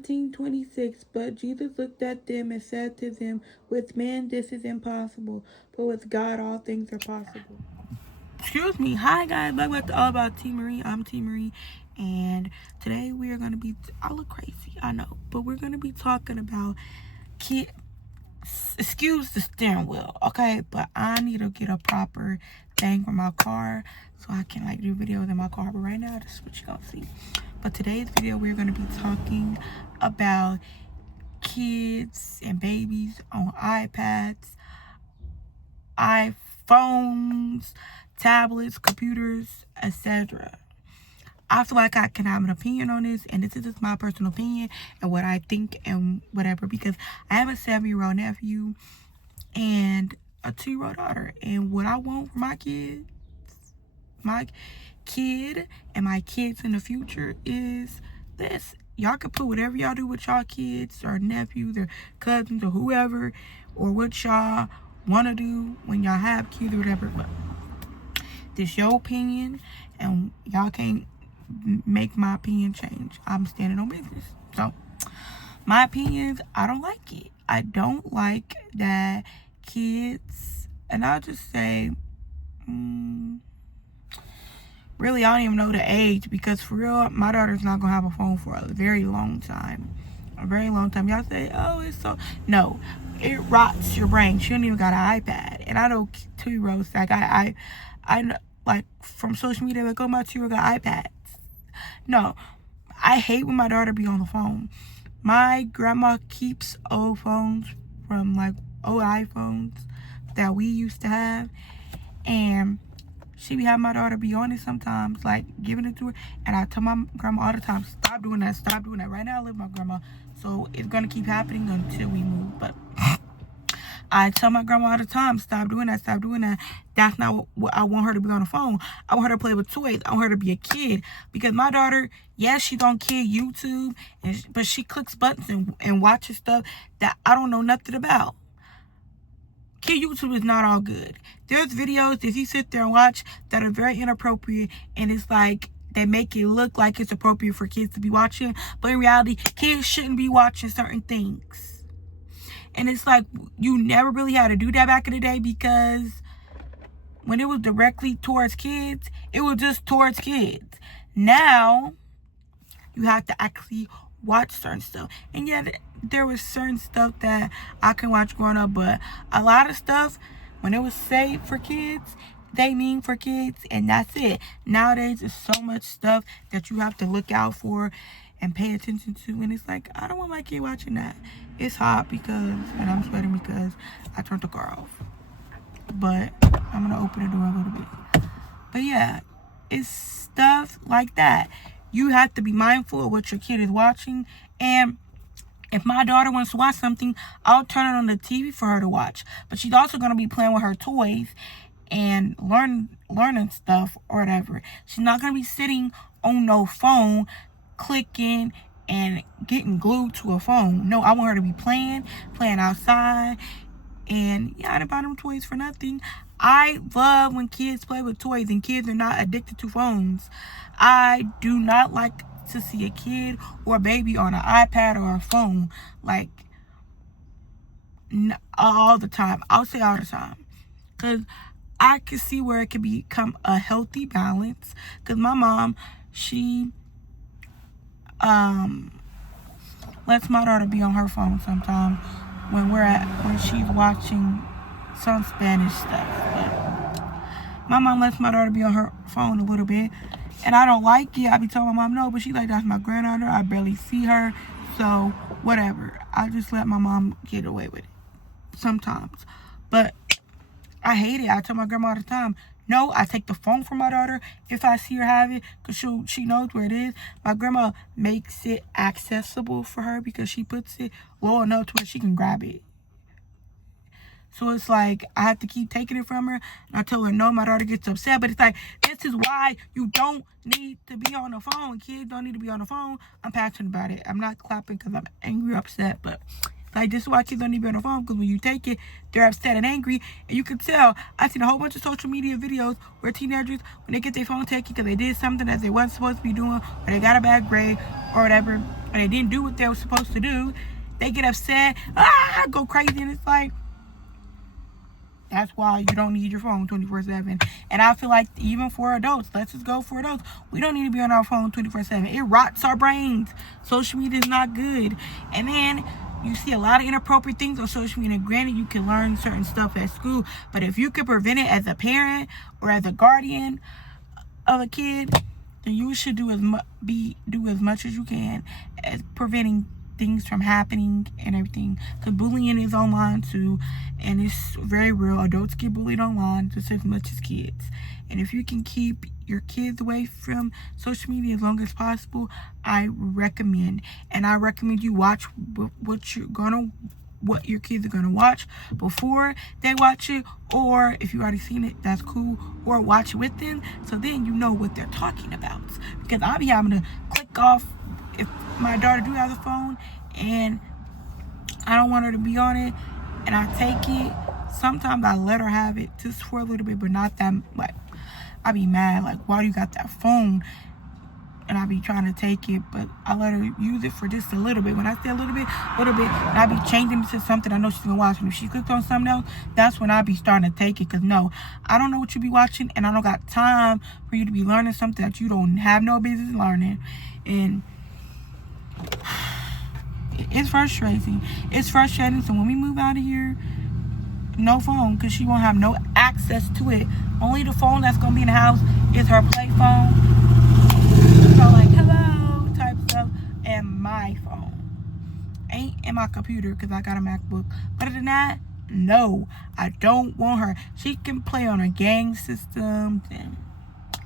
19:26. But Jesus looked at them and said to them, with men this is impossible, but with God all things are possible. Excuse me. Hi guys, welcome back to All About T Marie. I'm T Marie, and today we are going to be, I look crazy, I know, but we're going to be talking about excuse the steering wheel, okay? But I need to get a proper thing for my car so I can like do videos in my car. But right now, this is what you're gonna see. But today's video, we're gonna be talking about kids and babies on iPads, iPhones, tablets, computers, etc. I feel like I can have an opinion on this, and this is just my personal opinion and what I think and whatever, because I have a 7-year-old nephew and a 2-year-old daughter, and what I want for my kid and my kids in the future is this. Y'all can put whatever y'all do with y'all kids or nephews or cousins or whoever, or what y'all want to do when y'all have kids or whatever, but this your opinion, and y'all can't make my opinion change. I'm standing on business. So my opinions, I don't like it. I don't like that kids, and I'll just say really, I don't even know the age, because for real, my daughter's not gonna have a phone for a very long time. Y'all say, oh, it's so, no, it rots your brain. She don't even got an iPad. And I know 2-year-olds, like I know, like from social media, like, oh, my 2-year-old got iPads. No, I hate when my daughter be on the phone. My grandma keeps old phones from like old iPhones that we used to have, and she be having my daughter be on it sometimes, like giving it to her. And I tell my grandma all the time, stop doing that. Right now I live with my grandma, so it's gonna keep happening until we move. But I tell my grandma all the time, stop doing that. That's not what I want her to be on the phone. I want her to play with toys. I want her to be a kid. Because my daughter, yes, she's on kid YouTube, but she clicks buttons and watches stuff that I don't know nothing about. Kid YouTube is not all good. There's videos, if you sit there and watch, that are very inappropriate, and it's like they make it look like it's appropriate for kids to be watching, but in reality, kids shouldn't be watching certain things. And it's like, you never really had to do that back in the day, because when it was directly towards kids, it was just towards kids. Now, you have to actually watch certain stuff. And yeah, there was certain stuff that I can watch growing up, but a lot of stuff, when it was safe for kids, they mean for kids, and that's it. Nowadays, there's so much stuff that you have to look out for and pay attention to, and it's like, I don't want my kid watching that. It's hot and I'm sweating because I turned the car off. But I'm gonna open the door a little bit. But yeah, it's stuff like that. You have to be mindful of what your kid is watching, and if my daughter wants to watch something, I'll turn it on the TV for her to watch. But she's also gonna be playing with her toys and learning stuff or whatever. She's not gonna be sitting on no phone clicking and getting glued to a phone. No, I want her to be playing outside. And yeah, I didn't buy them toys for nothing. I love when kids play with toys and kids are not addicted to phones. I do not like to see a kid or a baby on an iPad or a phone, like, all the time. I'll say all the time, because I can see where it can become a healthy balance. Because my mom, she lets my daughter be on her phone sometimes when she's watching some Spanish stuff. But my mom lets my daughter be on her phone a little bit, and I don't like it. I be telling my mom no, but she's like, that's my granddaughter. I barely see her, so whatever. I just let my mom get away with it sometimes. But I hate it. I tell my grandma all the time, no, I take the phone from my daughter if I see her have it, because she knows where it is. My grandma makes it accessible for her because she puts it low enough to where she can grab it. So it's like, I have to keep taking it from her. And I tell her, no, my daughter gets upset. But it's like, this is why you don't need to be on the phone. Kids don't need to be on the phone. I'm passionate about it. I'm not clapping because I'm angry or upset, but like, this is why kids don't need to be on the phone, because when you take it, they're upset and angry. And you can tell. I've seen a whole bunch of social media videos where teenagers, when they get their phone taken because they did something that they wasn't supposed to be doing, or they got a bad grade or whatever, or they didn't do what they were supposed to do, they get upset, go crazy, and it's like, that's why you don't need your phone 24/7. And I feel like even for adults, let's just go for adults, we don't need to be on our phone 24/7. It rots our brains. Social media is not good. And then you see a lot of inappropriate things on social media. Granted, you can learn certain stuff at school, but if you can prevent it as a parent or as a guardian of a kid, then you should do as much as you can as preventing things from happening and everything. Because bullying is online too, and it's very real. Adults get bullied online just as much as kids. And if you can keep your kids away from social media as long as possible, I recommend. And I recommend you watch what your kids are gonna watch before they watch it, or if you already seen it, that's cool, or watch it with them, so then you know what they're talking about. Because I'll be having to click off if my daughter do have a phone and I don't want her to be on it, and I take it. Sometimes I let her have it just for a little bit, but not that. Like, I be mad, like, why do you got that phone? And I be trying to take it, but I let her use it for just a little bit. When I say a little bit, and I be changing it to something I know she's gonna watch. And if she clicks on something else, that's when I be starting to take it. Cause no, I don't know what you be watching, and I don't got time for you to be learning something that you don't have no business learning. And it's frustrating. It's frustrating. So when we move out of here, no phone, because she won't have no access to it. Only the phone that's gonna be in the house is her play phone. So like hello type stuff, and my phone. Ain't in my computer because I got a MacBook. But other than that, no, I don't want her. She can play on her gang systems, and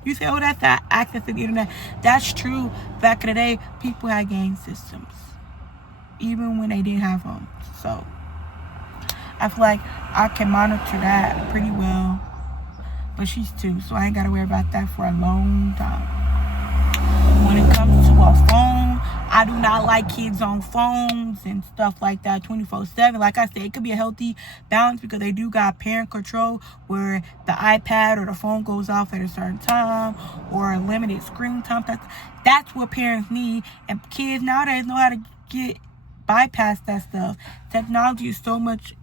you say, oh, that's that access to the internet. That's true. Back in the day, people had gang systems, even when they didn't have phones. So I feel like I can monitor that pretty well. But she's 2, so I ain't gotta worry about that for a long time. When it comes to a phone, I do not like kids on phones and stuff like that 24/7. Like I said, it could be a healthy balance because they do got parent control where the iPad or the phone goes off at a certain time, or a limited screen time. That's what parents need. And kids nowadays know how to bypass that stuff. Technology is so much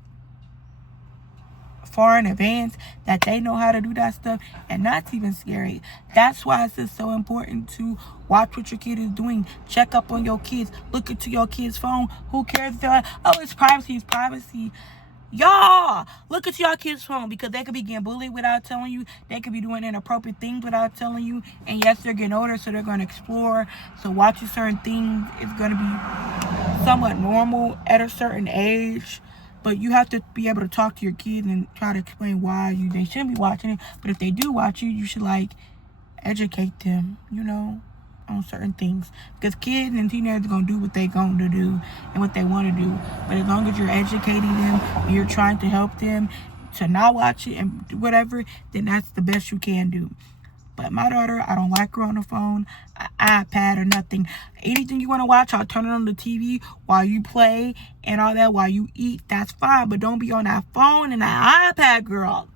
far in advance that they know how to do that stuff, and that's even scary. That's why it's just so important to watch what your kid is doing. Check up on your kids. Look into your kid's phone. Who cares if they're like, oh, it's privacy, it's privacy. Y'all, look at your kid's phone, because they could be getting bullied without telling you. They could be doing inappropriate things without telling you. And yes, they're getting older, so they're going to explore. So watching certain things is going to be somewhat normal at a certain age. But you have to be able to talk to your kids and try to explain why they shouldn't be watching it. But if they do watch you, you should like educate them, on certain things. Because kids and teenagers are going to do what they're going to do and what they want to do. But as long as you're educating them and you're trying to help them to not watch it and whatever, then that's the best you can do. But my daughter, I don't like her on the phone, an iPad, or nothing. Anything you want to watch, I'll turn it on the TV while you play and all that, while you eat. That's fine, but don't be on that phone and that iPad, girl.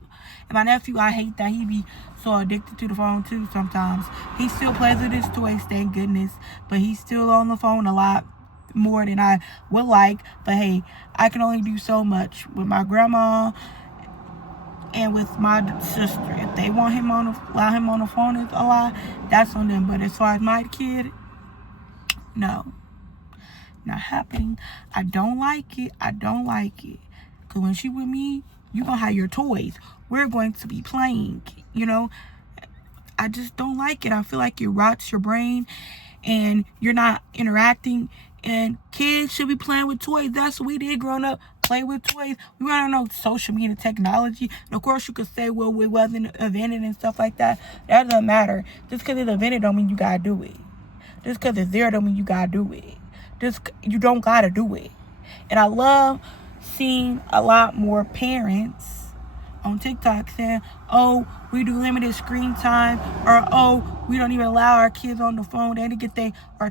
And my nephew, I hate that. He be so addicted to the phone, too, sometimes. He still plays with his toys, thank goodness. But he's still on the phone a lot more than I would like. But, hey, I can only do so much with my grandma and with my sister. If they want allow him on the phone a lot, that's on them. But as far as my kid, no, not happening. I don't like it. Because when she with me, you gonna have your toys. We're going to be playing, I just don't like it. I feel like it rots your brain and you're not interacting. And kids should be playing with toys. That's what we did growing up. Play with toys. We want to know social media technology. And of course, you could say, well, it wasn't invented and stuff like that. That doesn't matter. Just because it's invented don't mean you got to do it. Just because it's there don't mean you got to do it. You don't got to do it. And I love seeing a lot more parents on TikTok saying, oh, we do limited screen time, or oh, we don't even allow our kids on the phone. They didn't get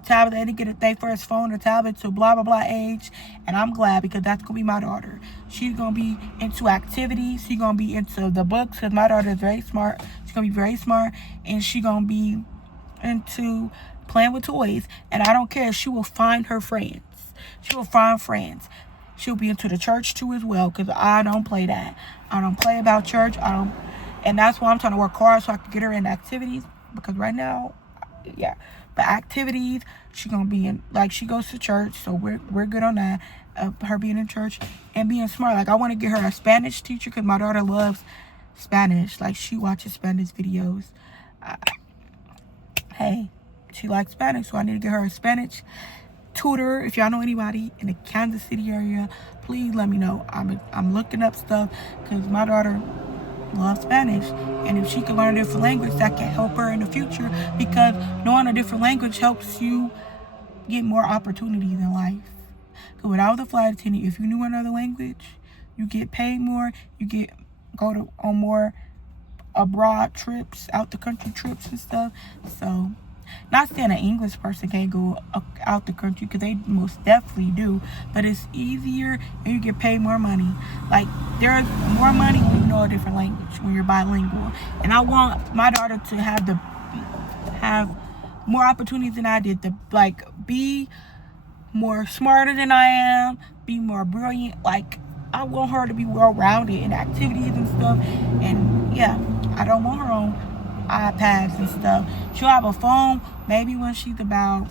tablet, they didn't get their first phone or tablet to blah blah blah age. And I'm glad, because that's gonna be my daughter. She's gonna be into activities. She's gonna be into the books, because my daughter is very smart. She's gonna be very smart, and she's gonna be into playing with toys, and I don't care. She will find her friends. She will find friends. She'll be into the church too as well, because I don't play that. I don't play about church. And that's why I'm trying to work hard so I can get her in activities, because right now, yeah, but activities, she gonna be in, like, she goes to church, so we're good on that. Her being in church and being smart. Like, I want to get her a Spanish teacher, because my daughter loves Spanish. Like, she watches Spanish videos. Hey, she likes Spanish, so I need to get her a Spanish tutor. If y'all know anybody in the Kansas City area, please let me know. I'm looking up stuff, because my daughter loves Spanish, and if she can learn a different language, that can help her in the future, because knowing a different language helps you get more opportunities in life. Because when I was a flight attendant, if you knew another language, you get paid more, you get on more abroad trips, out the country trips and stuff. So, not saying an English person can't go out the country, because they most definitely do, but it's easier and you get paid more money. Like, there's more money when you know a different language, when you're bilingual. And I want my daughter to have more opportunities than I did, to like be more smarter than I am, be more brilliant. Like, I want her to be well-rounded in activities and stuff. And yeah, I don't want her on iPads and stuff. She'll have a phone maybe when she's about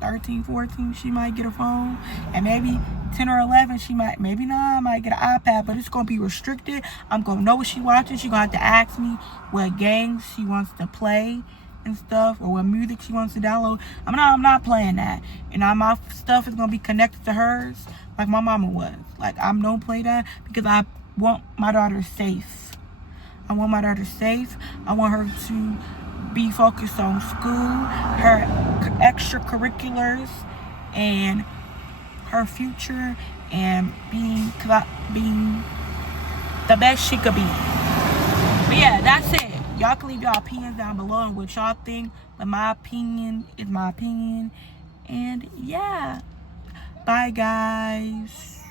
13, 14, she might get a phone. And maybe 10 or 11, she might get an iPad, but it's going to be restricted. I'm going to know what she's watching. She's going to have to ask me what games she wants to play and stuff, or what music she wants to download. I'm not playing that. And my stuff is going to be connected to hers, like my mama was. Like, I don't play that, because I want my daughter safe. I want my daughter safe. I want her to be focused on school, her extracurriculars, and her future, and being the best she could be. But yeah, that's it. Y'all can leave y'all opinions down below on what y'all think. But my opinion is my opinion. And yeah. Bye, guys.